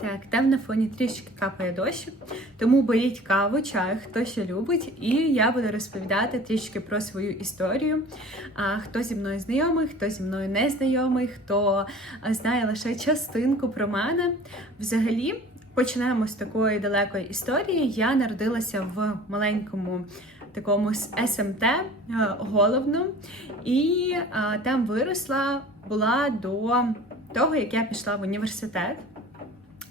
Так, там на фоні трішки капає дощ, тому беріть каву, чай, хто що любить, і я буду розповідати трішки про свою історію. А хто зі мною знайомий, хто зі мною не знайомий, хто знає лише частинку про мене. Взагалі, почнемо з такої далекої історії. Я народилася в маленькому такому СМТ головно, і а, там виросла була до того, як я пішла в університет.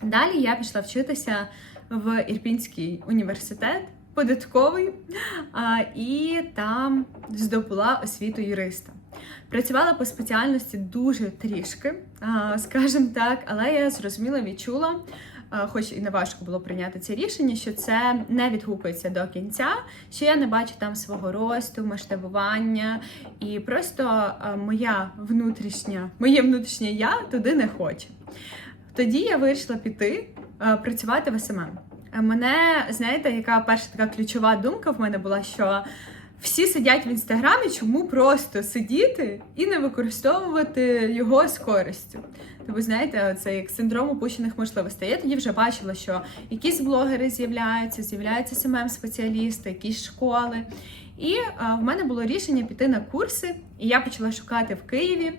Далі я пішла вчитися в Ірпінський університет податковий і там здобула освіту юриста. Працювала по спеціальності дуже трішки, скажімо так, але я зрозуміла, відчула, хоч і не важко було прийняти це рішення, що це не відгукується до кінця, що я не бачу там свого росту, масштабування, і просто моя внутрішня, моє внутрішнє я туди не хоче. Тоді я вирішила піти е, працювати в СММ. Е, Мене, знаєте, яка перша така ключова думка в мене була, що всі сидять в інстаграмі, чому просто сидіти і не використовувати його з користю. Тобто, знаєте, це як синдром упущених можливостей. Я тоді вже бачила, що якісь блогери з'являються, з'являються смм спеціалісти якісь школи. І а, в мене було рішення піти на курси, і я почала шукати в Києві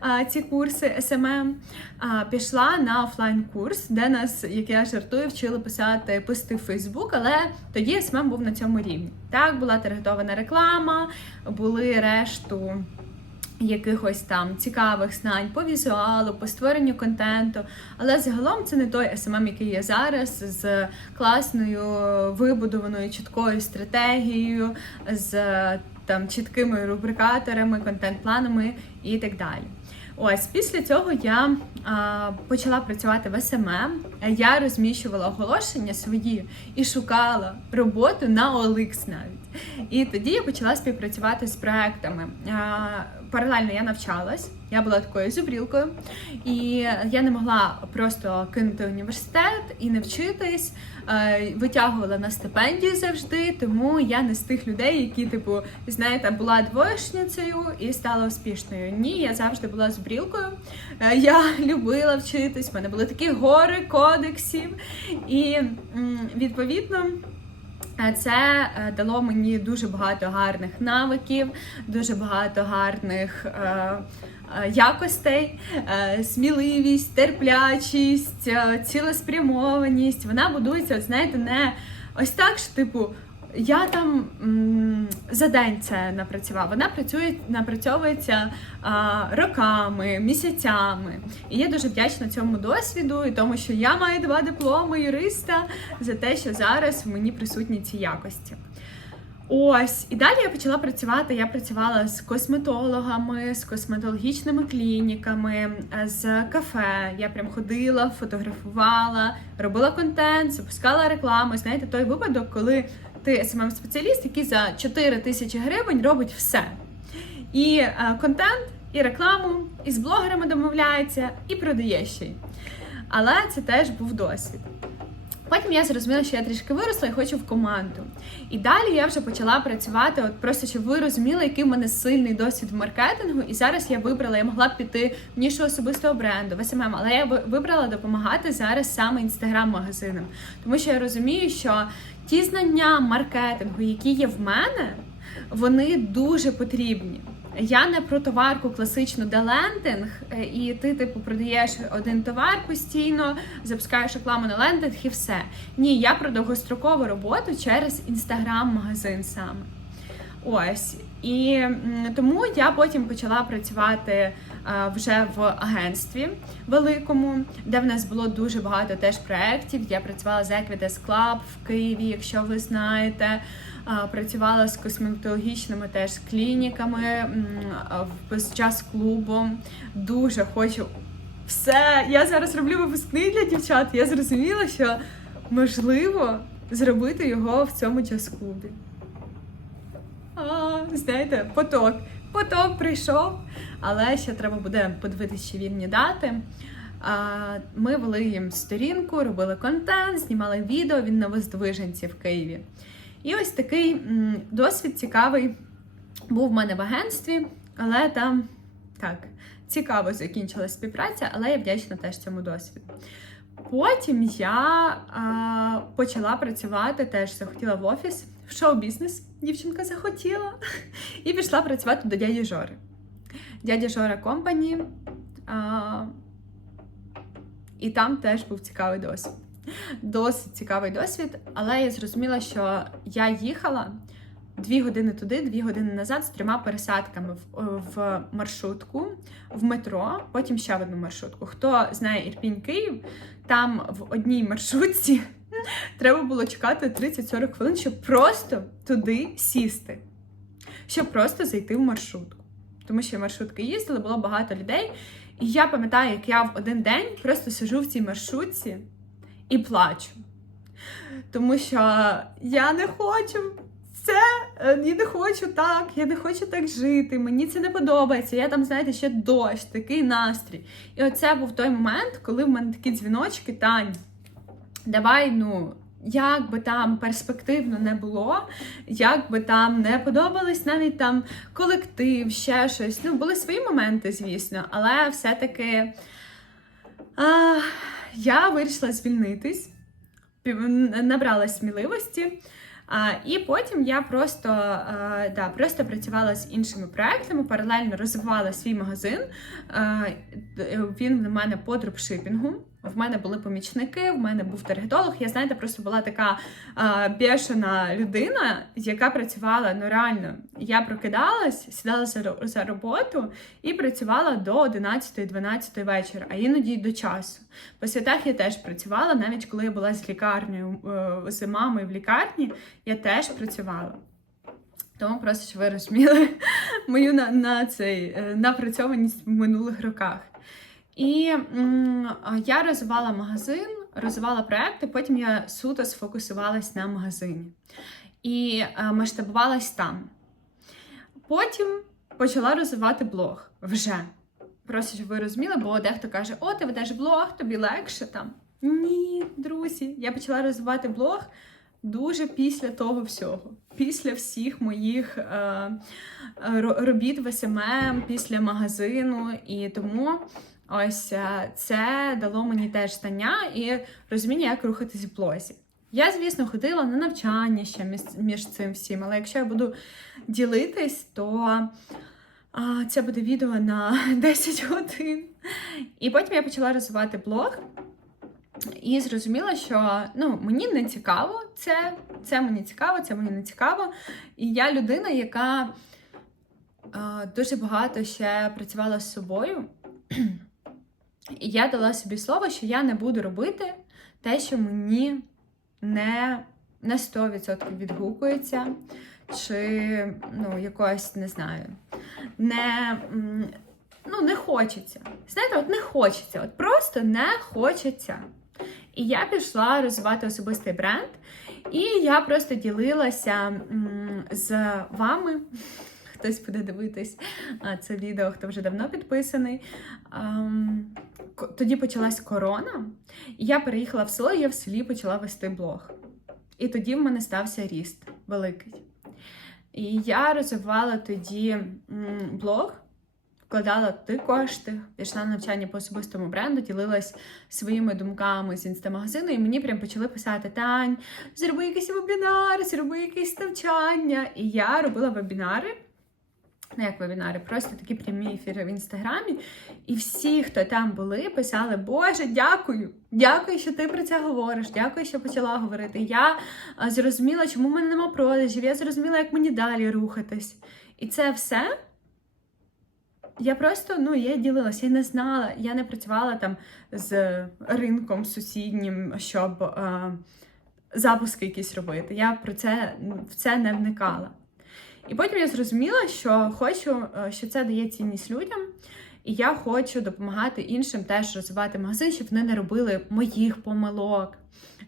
а, ці курси SMM. А, пішла на офлайн курс, де нас, як я жартую, вчили писати пости в Фейсбук, але тоді SMM був на цьому рівні. Так, була таргетована реклама, були решту якихось там цікавих знань по візуалу, по створенню контенту. Але загалом це не той SMM, який є зараз, з класною вибудованою чіткою стратегією, з там чіткими рубрикаторами, контент-планами і так далі. Ось після цього я а, почала працювати в SMM, Я розміщувала оголошення свої і шукала роботу на OLX навіть. І тоді я почала співпрацювати з проектами. А, Паралельно я навчалась, я була такою зубрілкою, і я не могла просто кинути університет і не вчитись. Е, Витягувала на стипендію завжди, тому я не з тих людей, які, типу, знаєте, була двоєшницею і стала успішною. Ні, я завжди була зубрілкою. Е, Я любила вчитись, в мене були такі гори кодексів, і відповідно. Це е, дало мені дуже багато гарних навиків, дуже багато гарних е, е, якостей, сміливість, терплячість, цілеспрямованість. Вона будується, от, знаєте, не ось так, що типу. Я там м, за день це напрацював. Вона працює, напрацьовується а, роками, місяцями. І я дуже вдячна цьому досвіду і тому, що я маю два дипломи юриста за те, що зараз в мені присутні ці якості. Ось, і далі я почала працювати. Я працювала з косметологами, з косметологічними клініками, з кафе. Я прям ходила, фотографувала, робила контент, запускала рекламу. Знаєте, той випадок, коли ти смм спеціаліст який за 4 тисячі гривень робить все. І е, контент, і рекламу, і з блогерами домовляється, і продає ще. Але це теж був досвід. Потім я зрозуміла, що я трішки виросла і хочу в команду. І далі я вже почала працювати, от просто щоб ви розуміли, який в мене сильний досвід в маркетингу. І зараз я вибрала, я могла б піти в нішу особистого бренду, в СММ, але я вибрала допомагати зараз саме інстаграм-магазинам. Тому що я розумію, що ті знання маркетингу, які є в мене, вони дуже потрібні. Я не про товарку класичну, де лендинг, е, і ти, типу, продаєш один товар постійно, запускаєш рекламу на лендинг і все. Ні, я про довгострокову роботу через інстаграм-магазин саме. Ось. І тому я потім почала працювати е, вже в агентстві великому, де в нас було дуже багато теж проєктів. Я працювала з Equites Club в Києві, якщо ви знаєте. Працювала з косметологічними теж клініками, в- час клубом. Дуже хочу все. Я зараз роблю випускний для дівчат. Я зрозуміла, що можливо зробити його в цьому час-клубі. Знаєте, поток. Поток прийшов, але ще треба буде подивитися ще вільні дати. Ми вели їм сторінку, робили контент, знімали відео. Він на Воздвиженці в Києві. І ось такий досвід цікавий був в мене в агентстві, але там так цікаво закінчилась співпраця, але я вдячна теж цьому досвіду. Потім я а, почала працювати, теж захотіла в офіс, в шоу-бізнес. Дівчинка захотіла. І пішла працювати до дяді Жори. Дядя Жора Компані. І там теж був цікавий досвід. Досить цікавий досвід, але я зрозуміла, що я їхала дві години туди, дві години назад з трьома пересадками в, в маршрутку, в метро, потім ще в одну маршрутку. Хто знає Ірпінь Київ, там в одній маршрутці треба було чекати 30-40 хвилин, щоб просто туди сісти, щоб просто зайти в маршрутку. Тому що маршрутки їздили, було багато людей. І я пам'ятаю, як я в один день просто сижу в цій маршрутці і плачу. Тому що я не хочу це, е, я не хочу так, я не хочу так жити, мені це не подобається. Я там, знаєте, ще дощ, такий настрій. І оце був той момент, коли в мене такі дзвіночки, Тань, давай, ну. Як би там перспективно не було, як би там не подобались навіть там колектив, ще щось. Ну, були свої моменти, звісно, але все-таки а, я вирішила звільнитись, набрала сміливості. А, і потім я просто, а, да, просто працювала з іншими проектами, паралельно розвивала свій магазин. А, він в мене по дропшипінгу. В мене були помічники, в мене був таргетолог. Я знаєте, просто була така а, бешена людина, яка працювала ну реально. Я прокидалась, сідала за, за роботу і працювала до 11-12 вечора, а іноді й до часу. По святах я теж працювала, навіть коли я була з лікарнею е, з мамою в лікарні, я теж працювала. Тому просто щоб ви розуміли мою на, на цей е, напрацьованість в минулих роках. І я розвивала магазин, розвивала проекти, потім я суто сфокусувалась на магазині і е, масштабувалась там. Потім почала розвивати блог вже. Просто щоб ви розуміли, бо дехто каже: О, ти ведеш блог, тобі легше там. Ні, друзі, я почала розвивати блог дуже після того всього. Після всіх моїх е, е, робіт в СММ, після магазину. І тому ось е, це дало мені теж знання і розуміння, як рухатись в блозі. Я, звісно, ходила на навчання ще між, цим всім, але якщо я буду ділитись, то а, це буде відео на 10 годин. І потім я почала розвивати блог. І зрозуміла, що ну, мені не цікаво це, це мені цікаво, це мені не цікаво. І я людина, яка а, дуже багато ще працювала з собою. І я дала собі слово, що я не буду робити те, що мені не на 100% відгукується, чи ну, якось не знаю, не, ну, не хочеться. Знаєте, от не хочеться, от просто не хочеться. І я пішла розвивати особистий бренд, і я просто ділилася з вами. Хтось буде дивитись а, це відео, хто вже давно підписаний. Тоді почалась корона, і я переїхала в село, і я в селі почала вести блог. І тоді в мене стався ріст великий. І я розвивала тоді блог, вкладала туди кошти, пішла на навчання по особистому бренду, ділилась своїми думками з інстамагазину, і мені прям почали писати: Тань, зроби якийсь вебінар, зроби якесь навчання. І я робила вебінари. Не як вебінари, просто такі прямі ефіри в інстаграмі. І всі, хто там були, писали: Боже, дякую! Дякую, що ти про це говориш. Дякую, що почала говорити. Я зрозуміла, чому в мене нема продажів. Я зрозуміла, як мені далі рухатись. І це все. Я просто ну я ділилася, я не знала, я не працювала там з ринком сусіднім, щоб е, запуски якісь робити. Я про це в це не вникала. І потім я зрозуміла, що хочу, е, що це дає цінність людям, і я хочу допомагати іншим теж розвивати магазин, щоб вони не робили моїх помилок,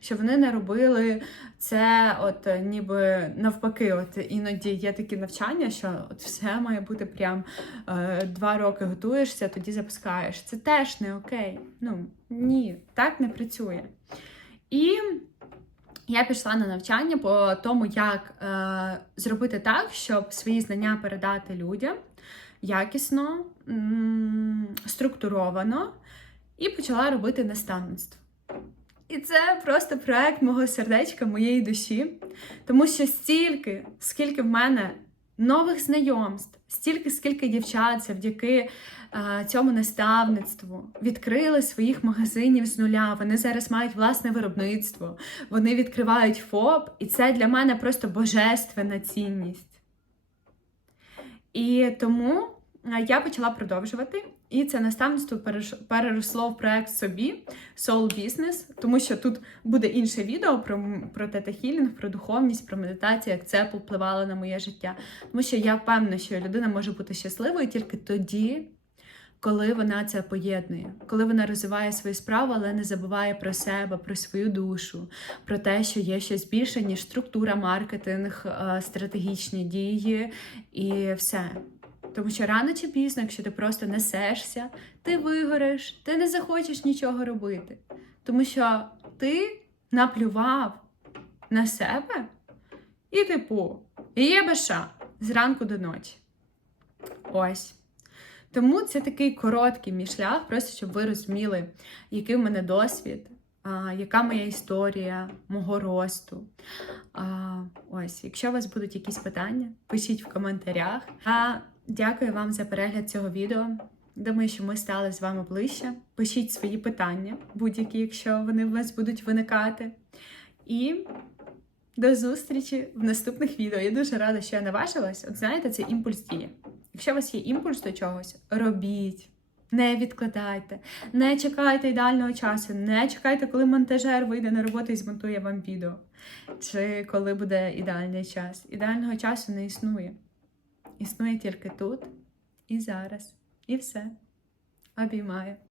щоб вони не робили це, от е, ніби навпаки. От іноді є такі навчання, що от все має бути прям е, два роки готуєшся, тоді запускаєш. Це теж не окей. Ну ні, так не працює. І я пішла на навчання по тому, як е, зробити так, щоб свої знання передати людям якісно, м, структуровано, і почала робити наставництво. І це просто проект мого сердечка, моєї душі. Тому що стільки, скільки в мене нових знайомств, стільки, скільки дівчат завдяки е, цьому наставництву відкрили своїх магазинів з нуля. Вони зараз мають власне виробництво, вони відкривають ФОП, і це для мене просто божественна цінність. І тому я почала продовжувати. І це наставництво переросло в проект собі Soul Business, тому що тут буде інше відео про, про тета-хілінг, про духовність, про медитацію, як це повпливало на моє життя. Тому що я впевнена, що людина може бути щасливою тільки тоді, коли вона це поєднує, коли вона розвиває свою справу, але не забуває про себе, про свою душу, про те, що є щось більше, ніж структура, маркетинг, е, стратегічні дії і все. Тому що рано чи пізно, якщо ти просто несешся, ти вигориш, ти не захочеш нічого робити. Тому що ти наплював на себе і, типу, є беша зранку до ночі. Ось. Тому це такий короткий мій шлях, просто щоб ви розуміли, який в мене досвід, а, яка моя історія мого росту. А, ось, якщо у вас будуть якісь питання, пишіть в коментарях. А дякую вам за перегляд цього відео. Думаю, що ми стали з вами ближче. Пишіть свої питання, будь-які, якщо вони у вас будуть виникати. І до зустрічі в наступних відео. Я дуже рада, що я наважилась. От знаєте, це імпульс діє. Якщо у вас є імпульс до чогось, робіть. Не відкладайте, не чекайте ідеального часу, не чекайте, коли монтажер вийде на роботу і змонтує вам відео. Чи коли буде ідеальний час. Ідеального часу не існує. Існує тільки тут і зараз. І все. Обіймаю.